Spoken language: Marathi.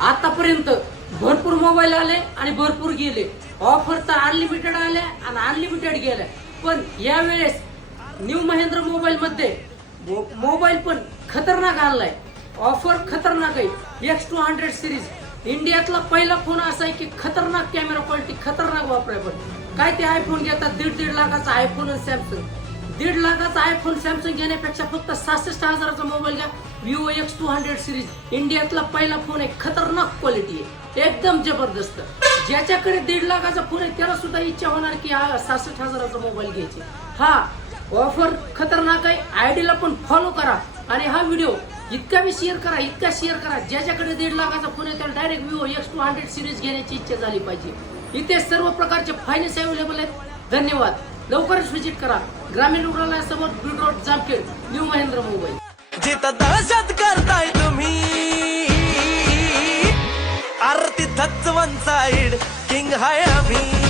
आतापर्यंत भरपूर मोबाईल आले आणि भरपूर गेले, ऑफर तर अनलिमिटेड आल्या आणि अनलिमिटेड गेल्या, पण यावेळेस न्यू महिंद्रा मोबाईल मध्ये मोबाईल पण खतरनाक आणलाय, ऑफर खतरनाक आहे। X200 सिरीज इंडियातला पहिला फोन असा आहे की खतरनाक कॅमेरा क्वालिटी, खतरनाक वापराय, पण काय ते आयफोन घेतात 1.5 लाखाचा आयफोन आणि सॅमसंग, 1.5 लाखाचा आयफोन सॅमसंग घेण्यापेक्षा फक्त 66,000चा मोबाईल घ्या, Vivo X200 सिरीज इंडियातला पहिला फोन आहे, खतरनाक क्वालिटी आहे, एकदम जबरदस्त। ज्याच्याकडे 1.5 लाखाचा फोन आहे त्याला सुद्धा इच्छा होणार की हा 66,000चा मोबाईल घ्यायचे। हा ऑफर खतरनाक आहे, आयडीला पण फॉलो करा आणि हा व्हिडिओ इतका बी शेअर करा, इतका शेअर करा, ज्याच्याकडे 1.5 लाखाचा फोन आहे त्याला डायरेक्ट Vivo X200 सिरीज घेण्याची इच्छा झाली पाहिजे। इथे सर्व प्रकारचे फायनान्स अवेलेबल आहेत। धन्यवाद, लवकरच विजिट करा ग्रामीण रुग्णालयासमोर Beed road Jamkhed, new Mahindra mobile. जिथं दहशत करताय तुम्ही, आरती धच वन साइड किंग हाय आम्ही।